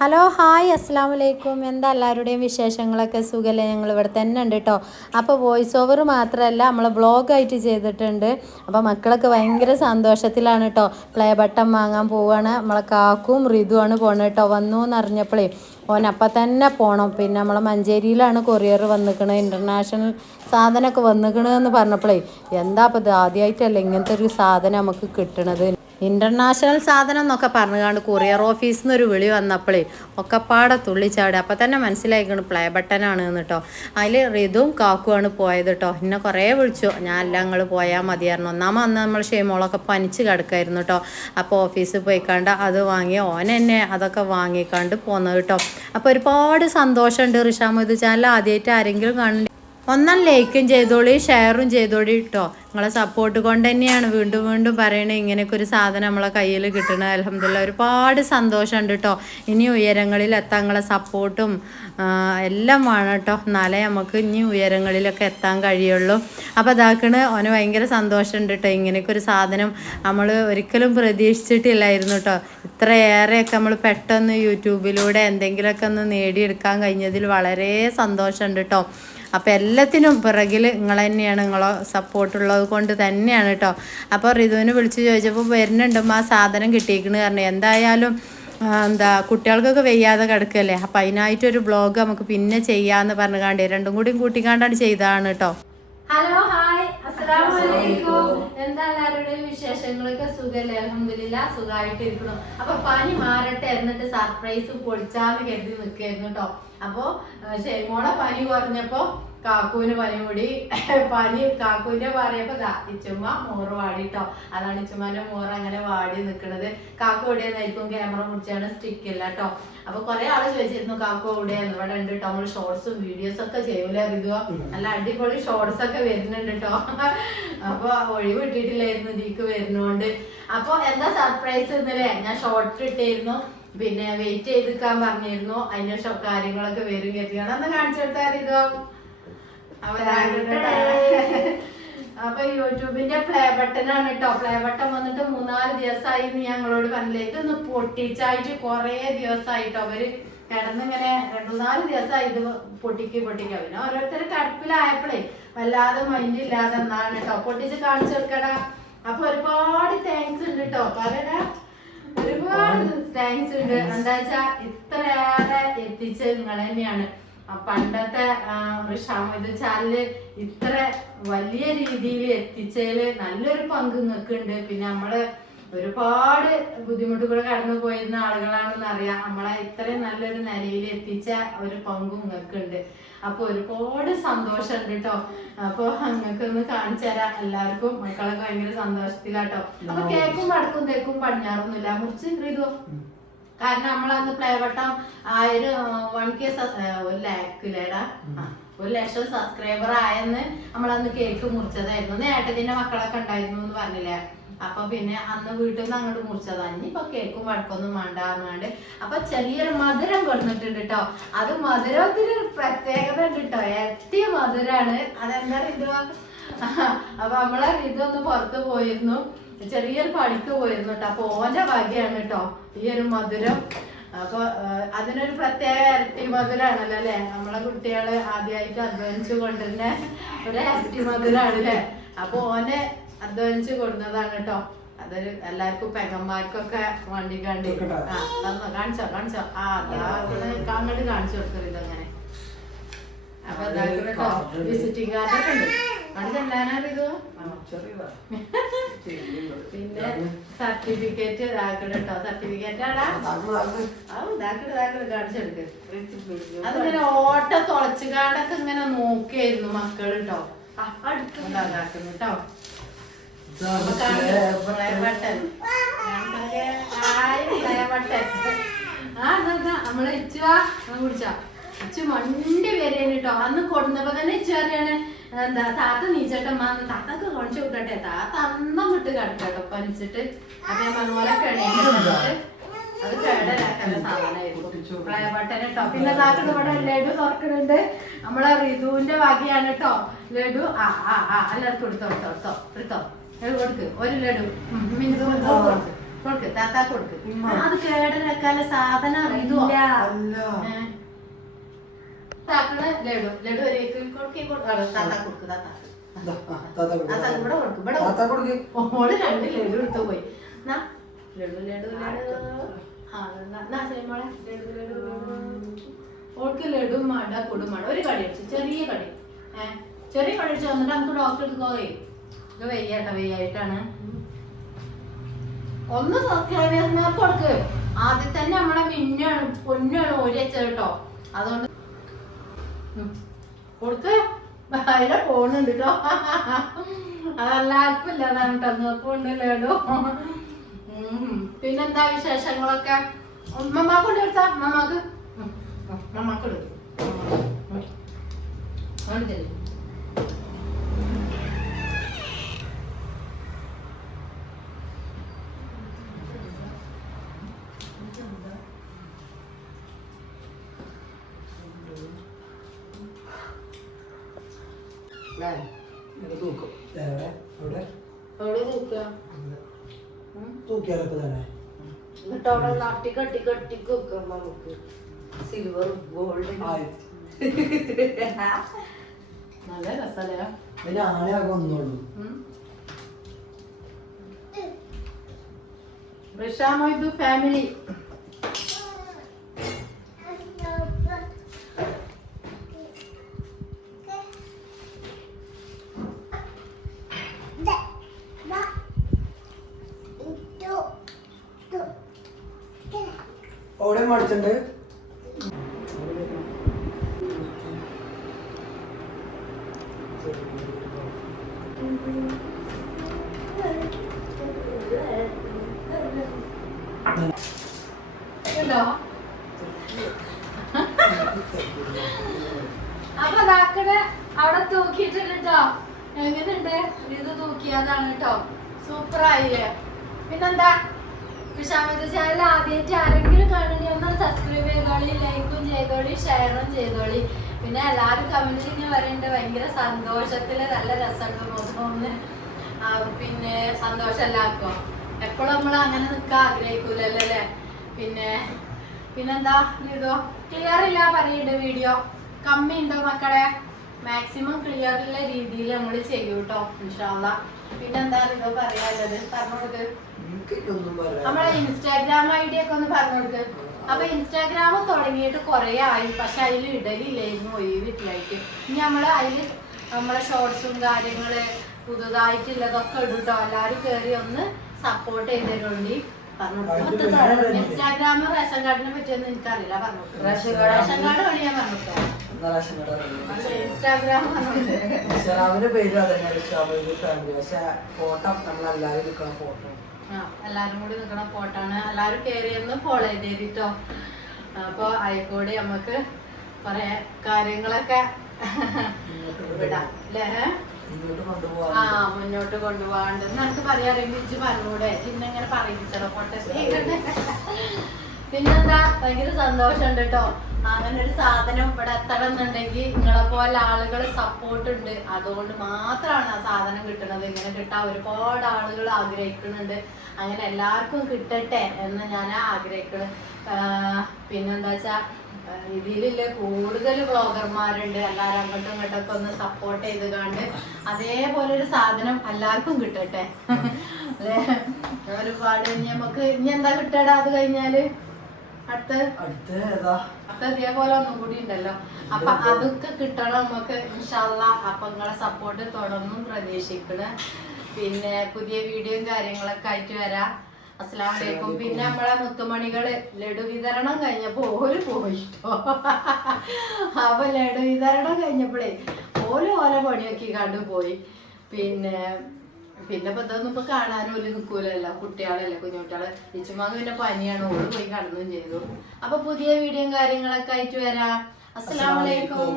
Hello hi അസ്സാം വലൈക്കും എന്താ എല്ലാവരുടെയും വിശേഷങ്ങളൊക്കെ? സുഖമല്ലേ ഞങ്ങൾ ഇവിടെ തന്നെ ഉണ്ട് കേട്ടോ അപ്പോൾ വോയിസ് ഓവർ മാത്രമല്ല നമ്മൾ ബ്ലോഗായിട്ട് ചെയ്തിട്ടുണ്ട്. അപ്പോൾ മക്കളൊക്കെ ഭയങ്കര സന്തോഷത്തിലാണ് കേട്ടോ പ്ലേ ബട്ടൺ വാങ്ങാൻ പോവുകയാണ് നമ്മളെ കാക്കും ഋതുവാണ് പോണത് കേട്ടോ വന്നു എന്ന് അറിഞ്ഞപ്പോഴേ ഓൻ അപ്പം തന്നെ പോകണം പിന്നെ നമ്മളെ മഞ്ചേരിയിലാണ് കൊറിയർ വന്നിക്കണത് ഇന്റർനാഷണൽ സാധനമൊക്കെ വന്നിക്കണെന്ന് പറഞ്ഞപ്പോഴേ എന്താ അപ്പോൾ ഇത്? ആദ്യമായിട്ടല്ലേ ഇങ്ങനത്തെ ഒരു സാധനം നമുക്ക് കിട്ടണത്? ഇന്റർനാഷണൽ സാധനം എന്നൊക്കെ പറഞ്ഞുകൊണ്ട് കൊറിയർ ഓഫീസിൽ നിന്ന് ഒരു വിളി വന്നപ്പോഴേ ഒക്കെപ്പാടെ തുള്ളിച്ചാടി. അപ്പം തന്നെ മനസ്സിലായിക്കണ് പ്ലേ ബട്ടനാണ് കേട്ടോ അതിൽ റിതും കാക്കുമാണ് പോയത് കേട്ടോ എന്നെ കുറേ വിളിച്ചു. ഞാൻ എല്ലാം നിങ്ങൾ പോയാൽ മതിയായിരുന്നു ഒന്നാമത് അന്ന് നമ്മൾ ഷെയ്മോളൊക്കെ പനിച്ച് കിടക്കായിരുന്നു കേട്ടോ അപ്പോൾ ഓഫീസിൽ പോയിക്കാണ്ട് അത് വാങ്ങി ഓൻ എന്നെ അതൊക്കെ വാങ്ങിക്കാണ്ട് പോന്നത് കേട്ടോ അപ്പോൾ ഒരുപാട് സന്തോഷമുണ്ട് ഇത് ചാനൽ ആദ്യമായിട്ട് ആരെങ്കിലും കാണുന്നുണ്ട്. ഒന്നാം ലൈക്കും ചെയ്തോളി ഷെയറും ചെയ്തോളി കേട്ടോ നിങ്ങളെ സപ്പോർട്ട് കൊണ്ട് തന്നെയാണ് വീണ്ടും വീണ്ടും പറയണത് ഇങ്ങനെയൊക്കെ ഒരു സാധനം നമ്മളെ കയ്യിൽ കിട്ടണ അലഹമില്ല ഒരുപാട് സന്തോഷമുണ്ട് കേട്ടോ ഇനി ഉയരങ്ങളിൽ എത്താൻ നിങ്ങളെ സപ്പോർട്ടും എല്ലാം വേണം കേട്ടോ എന്നാലേ നമുക്ക് ഇനി ഉയരങ്ങളിലൊക്കെ എത്താൻ കഴിയുള്ളൂ. അപ്പോൾ അതാക്കണ് അവന് ഭയങ്കര സന്തോഷമുണ്ട് കേട്ടോ ഇങ്ങനെയൊക്കെ ഒരു സാധനം നമ്മൾ ഒരിക്കലും പ്രതീക്ഷിച്ചിട്ടില്ലായിരുന്നു കേട്ടോ ഇത്രയേറെയൊക്കെ നമ്മൾ പെട്ടെന്ന് യൂട്യൂബിലൂടെ എന്തെങ്കിലുമൊക്കെ ഒന്ന് നേടിയെടുക്കാൻ കഴിഞ്ഞതിൽ വളരെ സന്തോഷമുണ്ട് കേട്ടോ അപ്പോൾ എല്ലാത്തിനും പിറകിൽ നിങ്ങൾ തന്നെയാണ് നിങ്ങളെ സപ്പോർട്ടുള്ളത് കൊണ്ട് തന്നെയാണ് കേട്ടോ അപ്പോൾ റിതുവിന് വിളിച്ച് ചോദിച്ചപ്പോൾ വരുന്നുണ്ടുമ്പോൾ ആ സാധനം കിട്ടിയിരിക്കണ് കാരണം എന്തായാലും എന്താ കുട്ടികൾക്കൊക്കെ വെയ്യാതെ കിടക്കല്ലേ? അപ്പം അതിനായിട്ടൊരു ബ്ലോഗ് നമുക്ക് പിന്നെ ചെയ്യാമെന്ന് പറഞ്ഞുകാണ്ട് രണ്ടും കൂടിയും കൂട്ടിക്കാണ്ടാണ് ചെയ്തതാണ് കേട്ടോ ഹലോ ഹായ്. അസ്സലാമു അലൈക്കും. എന്താ എല്ലാവരുടെയും വിശേഷങ്ങളൊക്കെ സുഖല്ലേ? അൽഹംദുലില്ലാ സുഖമായിട്ട് ഇരിക്കണം അപ്പൊ പനി മാറട്ടെ എന്നിട്ട് സർപ്രൈസ് പൊളിച്ചാന്ന് കരുതി നിൽക്കായിരുന്നു കേട്ടോ അപ്പോ ഷെയ്മോളെ പനി കുറഞ്ഞപ്പോ കാക്കൂന് പനി കൂടി. പനി കാക്കൂന്റെ പറയപ്പോ ദാ ഇച്ചുമ്മ മോറ് വാടിട്ടോ. അതാണ് ഇച്ചുമ്മാന്റെ മോറ് അങ്ങനെ വാടി നിൽക്കുന്നത് കാക്കു എവിടെയായിരിക്കും ക്യാമറ മുടിച്ചാണ് സ്റ്റിക്ക് ഇല്ല കേട്ടോ അപ്പൊ കുറെ ആൾ ചോദിച്ചിരുന്നു കാക്കു എവിടെയാണ് ഇവിടെ ഉണ്ട് കേട്ടോ നമ്മൾ ഷോർട്സും വീഡിയോസ് ഒക്കെ ചെയ്യൂലേ അറിയുക നല്ല അടിപൊളി ഷോർട്സ് ഒക്കെ വരുന്നുണ്ട് കേട്ടോ അപ്പൊ ഒഴിവ് ഇട്ടിട്ടില്ലായിരുന്നു ഇതിക്ക് വരുന്നോണ്ട്. അപ്പൊ എന്താ സർപ്രൈസ് ഇന്നലെ? ഞാൻ ഷോർട്ട് ഇട്ടായിരുന്നു പിന്നെ വെയിറ്റ് ചെയ്തിക്കാൻ പറഞ്ഞിരുന്നു. അതിന് ശേഷം കാര്യങ്ങളൊക്കെ വരും കരുതിയാണ്. അന്ന് കാണിച്ചു കൊടുത്താൽ ഇതോ അവരാണ് അപ്പൊ യൂട്യൂബിന്റെ പ്ലേ ബട്ടൺ ആണ് കേട്ടോ പ്ലേ ബട്ടൺ വന്നിട്ട് മൂന്നാൽ ദിവസമായി ഞങ്ങളോട് പറഞ്ഞില്ലേ. ഇതൊന്ന് പൊട്ടിച്ചായിട്ട് കൊറേ ദിവസമായിട്ടോ അവർ കിടന്നിങ്ങനെ രണ്ടു നാല് ദിവസമായി ഇത് പൊട്ടിക്ക് പൊട്ടിക്ക. പിന്നെ ഓരോരുത്തർ കടുപ്പിലായപ്പോഴേ വല്ലാതെ മൈൻഡില്ലാതെ എന്നാണ് കേട്ടോ പൊട്ടിച്ച് കാണിച്ചു കൊടുക്കടാ. അപ്പൊ ഒരുപാട് താങ്ക്സ് ഉണ്ട് കേട്ടോ പറയടാ. താങ്ക്സ് ഉണ്ട്. എന്താ വെച്ചാ ഇത്രയേറെ എത്തിച്ച നിങ്ങൾ തന്നെയാണ്. പണ്ടത്തെ ഷാമിദ് ചാനൽ ഇത്ര വലിയ രീതിയിൽ എത്തിച്ചതിൽ നല്ലൊരു പങ്ക് നിൽക്കുന്നുണ്ട് പിന്നെ നമ്മൾ ഒരുപാട് ബുദ്ധിമുട്ടുകൾ കടന്നു പോയിരുന്ന ആളുകളാണെന്ന് അറിയാം. നമ്മളെ ഇത്രയും നല്ലൊരു നിലയിൽ എത്തിച്ച ഒരു പങ്കും നിങ്ങൾക്കുണ്ട്. അപ്പൊ ഒരുപാട് സന്തോഷമുണ്ട് കേട്ടോ അപ്പൊ നിങ്ങൾക്ക് ഒന്ന് കാണിച്ചു തരാം. എല്ലാവർക്കും മക്കളൊക്കെ ഭയങ്കര സന്തോഷത്തിലാട്ടോ അപ്പൊ കേക്കും വടക്കും തേക്കും പടിഞ്ഞാറൊന്നുമില്ല. മുറിച്ച് ചെയ്തോ കാരണം നമ്മളന്ന് പ്ലേവട്ടം ആയിരം വൺ കെ ഒരു ലാക്കില്ലേടാ ഒരു ലക്ഷം സബ്സ്ക്രൈബർ ആയെന്ന് നമ്മളന്ന് കേക്ക് മുറിച്ചതായിരുന്നു. നേട്ടത്തിന്റെ മക്കളൊക്കെ ഉണ്ടായിരുന്നു എന്ന് പറഞ്ഞില്ലേ? അപ്പൊ പിന്നെ അന്ന് വീട്ടിൽ നിന്ന് അങ്ങോട്ട് മുറിച്ചതാ. ഇനിയിപ്പൊ കേക്കും വഴക്കൊന്നും വേണ്ടാന്നുകൊണ്ട് അപ്പൊ ചെറിയൊരു മധുരം കൊടുത്തിട്ടുണ്ട് കേട്ടോ അത് മധുരത്തിന് പ്രത്യേകത ഉണ്ട് കേട്ടോ എത്തിയ മധുരാണ്. അതെന്താ ഇത് അപ്പൊ നമ്മളെ ഇതൊന്ന് പുറത്ത് പോയിരുന്നു. ചെറിയൊരു പണിക്ക് പോയിരുന്നു കേട്ടോ. അപ്പൊ ഓന്റെ വകയാണ് കേട്ടോ. ഈ ഒരു മധുരം. അപ്പൊ അതിനൊരു പ്രത്യേക ഇരട്ടി മധുരാണല്ലോ അല്ലെ? നമ്മളെ കുട്ടികൾ ആദ്യമായിട്ട് അധ്വാനിച്ചു കൊണ്ടുവരുന്ന ഒരു ഇരട്ടി മധുരാണ് അല്ലെ? അപ്പൊ ഓനെ അധ്വാനിച്ചു കൊടുന്നതാണ് കേട്ടോ. അതൊരു എല്ലാവർക്കും പെങ്ങന്മാർക്കൊക്കെ വണ്ടി കണ്ടി. കാണിച്ചോ കാണിച്ചോ. ആ അങ്ങോട്ട് കാണിച്ചു കൊടുക്കരുത് ഇതങ്ങനെ അപ്പൊ വിസിറ്റിംഗ് കാർഡൊക്കെ ഉണ്ട്. പിന്നെ സർട്ടിഫിക്കറ്റ് ഇതാക്കണം കേട്ടോ സർട്ടിഫിക്കറ്റ് ആടാ. ആ ഇതാക്കട് ഇതാക്കട് കാണിച്ചെടുക്ക് അതിങ്ങനെ ഓട്ട തുളച്ചുകാണ്ടൊക്കെ ഇങ്ങനെ നോക്കിയായിരുന്നു മക്കൾ കേട്ടോ. ആ നമ്മൾ ഇച്ചുവാ കുടിച്ചാ. ഇച്ചു മണ്ടി വരേന് കേട്ടോ അന്ന് കൊടുന്നപ്പോ തന്നെ ഇച്ചു പറയാണ് എന്താ താത്ത നീച്ചട്ടമ്മ താത്താക്ക് കാണിച്ചു വിട്ടട്ടെ താത്ത അന്നം വിട്ട് കിടക്കട്ടോ പനിച്ചിട്ട് അപ്പൊ ഞാൻ പറഞ്ഞപോലെ അത് കേടലാക്കുന്ന സാധനമായിരുന്നു. പ്ലേ ബട്ടൺ കേട്ടോ പിന്നെ താത്തയുടെ ഇവിടെ ലഡു തുറക്കുന്നുണ്ട്. നമ്മളെ റിതുവിന്റെ വകയാണ് കേട്ടോ ലഡു ആ ആ ആ എല്ലാവർക്കും എടുത്തോ എടുത്തോ എടുത്തോ എടുത്തോ കൊടുക്ക് ഒരു ലഡു. മിനിറ്റ് കൊടുക്ക്. കൊടുക്ക്. താത്താ കൊടുക്ക്. അത് കേടലാക്കാനുള്ള സാധനം റിതു താക്കണ ലഡു ലഡു ഒരു കൊടുക്കി താത്ത കൊടുക്ക് താത്ത ദാ, ആ, താത്ത കൊടുക്ക്. താത്ത ഇവിടെ കൊടുക്ക് ഇവിടെ താത്ത കൊടുക്ക്. ഓൾ രണ്ട് ലഡു എടുത്തു പോയി. ലഡു ലഡു ലഡു. ഓൾക്ക് ലഡു മാണ്ട കൊടു മാണ്ട. ഒരു കടി അടിച്ചു ചെറിയ കടി. ഏഹ് ചെറിയ കടി അടിച്ചു വന്നിട്ട് നമുക്ക് ഡോക്ടർ എടുക്കോയേ ഇത് വെയ്യാട്ട വെയ്യായിട്ടാണ്. ഒന്ന് സബ്സ്ക്രൈബേഴ്സിനാർക്ക് കൊടുക്ക്. ആദ്യം തന്നെ നമ്മളെ മിന്നാണ് പൊന്നാണ് ഒരു കേട്ടോ. അതുകൊണ്ട്. കൊടുക്ക്. അതിലെ പോണുണ്ട് കേട്ടോ അതെല്ലാവർക്കും ഇല്ലാതാണ് കേട്ടോ നിങ്ങൾക്ക് ഉണ്ടല്ലോ പിന്നെന്താ വിശേഷങ്ങളൊക്കെ? മമ്മാക്ക് കൊണ്ട് എടുത്താ മമ്മാക്ക് ഉം, ഉം, മമ്മാക്ക് എടുക്കും തൂക്കും. എവിടെ നിൽക്കുക ഉം. തൂക്കിയാലൊക്കെ തന്നെ. എന്നിട്ട് അവിടെ നട്ടി കട്ടി കട്ടി വെക്കാം നമുക്ക്. സിൽവറും ഗോൾഡും. നല്ല രസല്ലേ? ഇതിന് ആളെയാകെ വന്നോളൂ ഋഷാമൊയ്തു ഫാമിലി ഉണ്ടോ? അപ്പൊ അതാക്കടെ അവിടെ തൂക്കിയിട്ടുണ്ട് കേട്ടോ. എങ്ങനെയുണ്ട്? ഇത് തൂക്കിയതാണ് കേട്ടോ. സൂപ്പർ ആയില്ലേ? പിന്നെന്താ? വിഷാമിത ചാനൽ ആദ്യമായിട്ട് ആരെങ്കിലും കാണണേ ഒന്ന് സബ്സ്ക്രൈബ് ചെയ്തോളി ലൈക്കും ചെയ്തോളി ഷെയറും ചെയ്തോളി. പിന്നെ എല്ലാവരും കമന്റ് ഇങ്ങനെ പറയുന്നുണ്ട് ഭയങ്കര സന്തോഷത്തിൽ നല്ല രസമുണ്ട് മുഖമൊന്ന് പിന്നെ സന്തോഷം എല്ലാവർക്കും എപ്പോഴും നമ്മൾ അങ്ങനെ നിൽക്കാൻ ആഗ്രഹിക്കൂലല്ലോ അല്ലേ? പിന്നെ പിന്നെന്താ ഇതോ ക്ലിയർ ഇല്ല പറയുന്നുണ്ട് വീഡിയോ കമ്മി ഉണ്ടോ മക്കളെ? മാക്സിമം ക്ലിയർ ഉള്ള രീതിയിൽ നമ്മൾ ചെയ്യൂട്ടോ ഇൻഷാല്ല പിന്നെന്താ ഇതോ പറയാനുള്ളത്? പറഞ്ഞു നമ്മളെ ഇൻസ്റ്റാഗ്രാം ഐ ഡി ഒക്കെ ഒന്ന് പറഞ്ഞു കൊടുക്ക് അപ്പൊ ഇൻസ്റ്റാഗ്രാം തുടങ്ങിയിട്ട് കുറെ ആയി. പക്ഷെ അതിൽ ഇടലില്ലായിരുന്നു ഒഴിവിട്ടില്ലായിട്ട് ഇനി നമ്മൾ അതിൽ നമ്മളെ ഷോർട്സും കാര്യങ്ങൾ പുതുതായിട്ടുള്ളതൊക്കെ ഇടും കേട്ടോ എല്ലാരും കേറി ഒന്ന് സപ്പോർട്ട് അറിയില്ല. ഇൻസ്റ്റാഗ്രാമും റേഷൻ കാർഡിനെ പറ്റിയൊന്നും എനിക്കറിയില്ല. പറഞ്ഞു. റേഷൻ കാർഡ് കാർഡ് ഞാൻ പറഞ്ഞു. ഇൻസ്റ്റാഗ്രാമിന്റെ പേര് അതന്നെ. ഷാബിദ് ഫാമിലി പക്ഷെ ഫോട്ടോ നമ്മളെല്ലാവരും എടുക്കുന്ന ഫോട്ടോ എല്ലാരും കൂടി നിൽക്കുന്ന ഫോട്ടോ ആണ്. എല്ലാരും ഒന്ന് ഫോളോ ചെയ്തേരിട്ടോ അപ്പൊ ആയിക്കോടി നമുക്ക് കൊറേ കാര്യങ്ങളൊക്കെ വിടാം. അല്ലേ ആ മുന്നോട്ട് കൊണ്ടുപോകാണ്ട്. നമുക്ക് പറയാറിയുമ്പോ ഇജ്ജ് പറഞ്ഞൂടെ. ഇന്നെങ്ങനെ പറയിപ്പിച്ചോ പൊട്ടെ പിന്നെന്താ? ഭയങ്കര സന്തോഷമുണ്ട് കേട്ടോ അങ്ങനെ ഒരു സാധനം ഇവിടെ എത്തണം എന്നുണ്ടെങ്കിൽ നിങ്ങളെ പോലെ ആളുകൾ സപ്പോർട്ട് ഉണ്ട്. അതുകൊണ്ട് മാത്രമാണ് ആ സാധനം കിട്ടുന്നത്. ഇങ്ങനെ കിട്ടാൻ ഒരുപാട് ആളുകൾ ആഗ്രഹിക്കുന്നുണ്ട്. അങ്ങനെ എല്ലാവർക്കും കിട്ടട്ടെ എന്ന് ഞാൻ ആഗ്രഹിക്കുന്നു. പിന്നെന്താ വെച്ചാ ഇതിലില്ല കൂടുതൽ ബ്ലോഗർമാരുണ്ട് എല്ലാവരും അങ്ങോട്ടും ഇങ്ങോട്ടൊക്കെ ഒന്ന് സപ്പോർട്ട് ചെയ്ത് കണ്ട് അതേപോലെ ഒരു സാധനം എല്ലാവർക്കും കിട്ടട്ടെ. ഒരുപാട് നമുക്ക് ഇനി എന്താ കിട്ടടാ? അത് കഴിഞ്ഞാൽ? അടുത്ത് അടുത്ത ഏതാ? അപ്പൊ ഇതേപോലെ ഒന്നും കൂടി ഉണ്ടല്ലോ. അപ്പൊ അതൊക്കെ കിട്ടണം നമുക്ക് ഇൻഷാല്ല അപ്പൊ നിങ്ങളെ സപ്പോർട്ട് തുടർന്നും പ്രതീക്ഷിക്കണ്. പിന്നെ പുതിയ വീഡിയോയും കാര്യങ്ങളൊക്കെ ആയിട്ട് വരാം. അസ്സലാം വലൈക്കും പിന്നെ നമ്മളെ മുത്തുമണികൾ ലഡു വിതരണം കഴിഞ്ഞപ്പോ ഓര് പോയിട്ടോ. അപ്പൊ ലഡു വിതരണം കഴിഞ്ഞപ്പോഴേ ഓൽ ഓല പണിയൊക്കെ കണ്ടുപോയി പിന്നെ പിന്നെ ഇപ്പൊ ഇതൊന്നും ഇപ്പൊ കാണാനും ഒരു നിൽക്കൂലല്ല കുട്ടികളല്ലേ കുഞ്ഞുകുട്ടികളെ. ഇച്ചുമാക്ക് പിന്നെ പനിയാണ്. ഓട് പോയി കടന്നും ചെയ്തു. അപ്പൊ പുതിയ വീഡിയോയും കാര്യങ്ങളൊക്കെ ആയിട്ട് വരാം. അസ്സലാമലൈക്കും